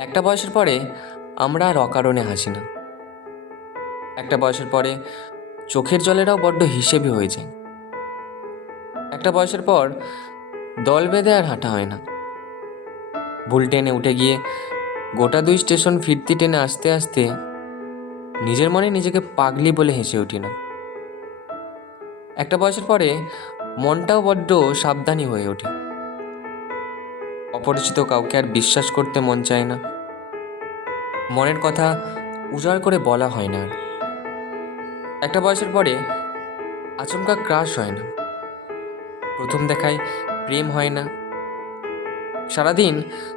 একটা বয়সের পরে আমরা আর অকারণে হাসি না। একটা বয়সের পরে চোখের জলেরাও বড্ড হিসেবি হয়ে যায়। একটা বয়সের পর দল বেঁধে আর হাঁটা হয় না। ভুল ট্রেনে উঠে গিয়ে গোটা 2 স্টেশন ফিরতি ট্রেনে আসতে আসতে নিজের মনে নিজেকে পাগলি বলে হেসে উঠি না। একটা বয়সের পরে মনটাও বড্ড সাবধানী হয়ে ওঠে। অপরিচিত কাউকে আর বিশ্বাস করতে মন চায় না। মনের কথা উজাড় করে বলা হয় না। একটা বয়সের পরে আচমকা ক্রাশ হয় না, প্রথম দেখায় প্রেম হয় না, সারাদিন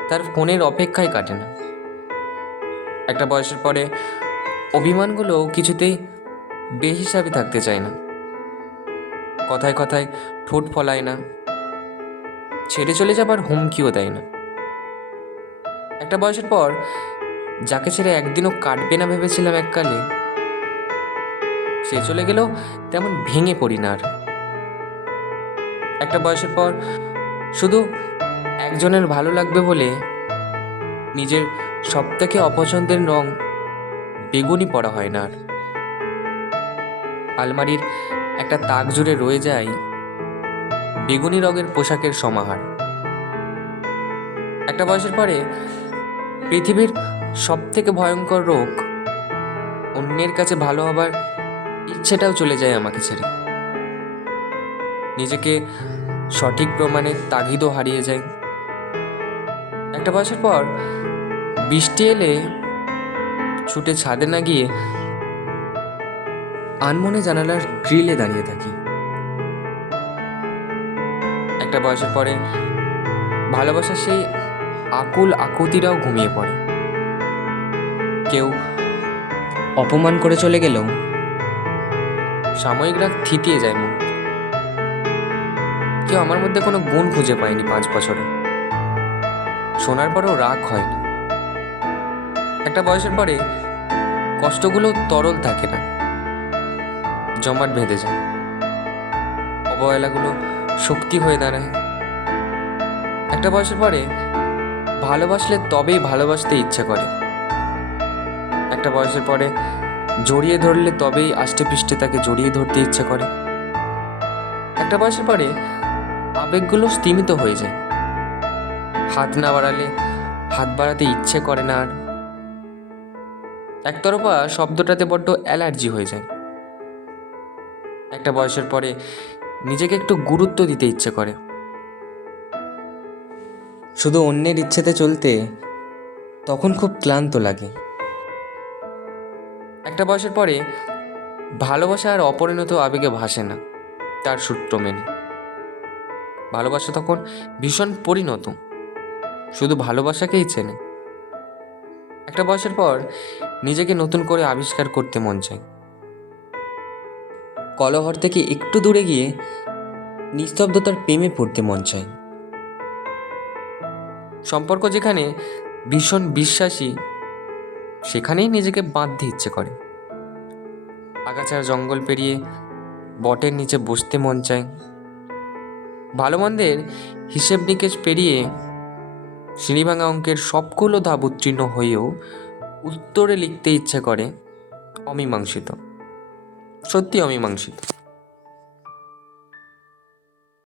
তার ফোনের অপেক্ষায় কাটে না। একটা বয়সের পরে অভিমানগুলো কিছুতেই বেহিসাবি থাকতে চায় না, কথায় কথায় ঠোঁট ফলায় না, ছেড়ে চলে যাবার হুমকিও দেয় না। একটা বয়সের পর যাকে ছেড়ে একদিনও কাটবে না ভেবেছিলাম এককালে, সে চলে গেলেও তেমন ভেঙে পড়ি না আর। একটা বয়সের পর শুধু একজনের ভালো লাগবে বলে নিজের সবথেকে অপছন্দের রং বেগুনি পরা হয় না আর। আলমারির একটা তাক জুড়ে রয়ে যায় বেগুনি রঙের পোশাকের সমাহার। একটা বয়সের পরে পৃথিবীর সবথেকে ভয়ঙ্কর রোগ অন্যের কাছে ভালো হবার ইচ্ছেটাও চলে যায় আমাকে ছেড়ে। নিজেকে সঠিক প্রমাণের তাগিদও হারিয়ে যায়। একটা বয়সের পর বৃষ্টি এলে ছুটে ছাদে না গিয়ে আনমনে জানালার গ্রিলে দাঁড়িয়ে থাকি। একটা বয়সের পরে ভালোবাসার সেই আকুল আকুতিরাও ঘুমিয়ে পড়ে। কেউ অপমান করে চলে গেলেও সাময়িক রাগ থিতিয়ে যায় মুখ। কেউ আমার মধ্যে কোনো গুণ খুঁজে পায়নি 5 বছরে, শোনার পরেও রাগ হয় না। একটা বয়সের পরে কষ্টগুলো তরল থাকে না, জমাট বেঁধে যায়। অবহেলাগুলো শক্তি হয়ে দাঁড়ায়। একটা বয়সের পরে ভালোবাসলে তবেই ভালোবাসতে ইচ্ছে করে। একটা বয়সের পরে জড়িয়ে ধরলে তবেই আষ্টে পৃষ্ঠে তাকে জড়িয়ে ধরতে ইচ্ছে করে। একটা বয়সের পরে আবেগগুলো স্তিমিত হয়ে যায়, হাত না বাড়ালে হাত বাড়াতে ইচ্ছে করে না আর। একতরফা শব্দটাতে বড্ড অ্যালার্জি হয়ে যায়। একটা বয়সের পরে নিজেকে একটু গুরুত্ব দিতে ইচ্ছে করে। শুধু অন্যের ইচ্ছেতে চলতে তখন খুব ক্লান্ত লাগে। একটা বয়সের পরে ভালোবাসা আর অপরিণত আবেগে ভাসে না তার সূত্র মেনে। ভালোবাসা তখন ভীষণ পরিণত, শুধু ভালোবাসাকেই চেনে। একটা বয়সের পর নিজেকে নতুন করে আবিষ্কার করতে মন চায়। কলহর থেকে একটু দূরে গিয়ে নিস্তব্ধতার প্রেমে পড়তে মন চায়। সম্পর্ক যেখানে ভীষণ বিশ্বাসী, সেখানেই নিজেকে বাঁধতে ইচ্ছে করে। আগাছার জঙ্গল পেরিয়ে বটের নিচে বসতে মন চায়। ভালো মন্দের হিসেব নিকেশ পেরিয়ে সিঁড়িভাঙা অঙ্কের সবগুলো ধাপ উত্তীর্ণ হয়েও উত্তরে লিখতে ইচ্ছে করে অমীমাংসিত, সত্যি অমীমাংসিত।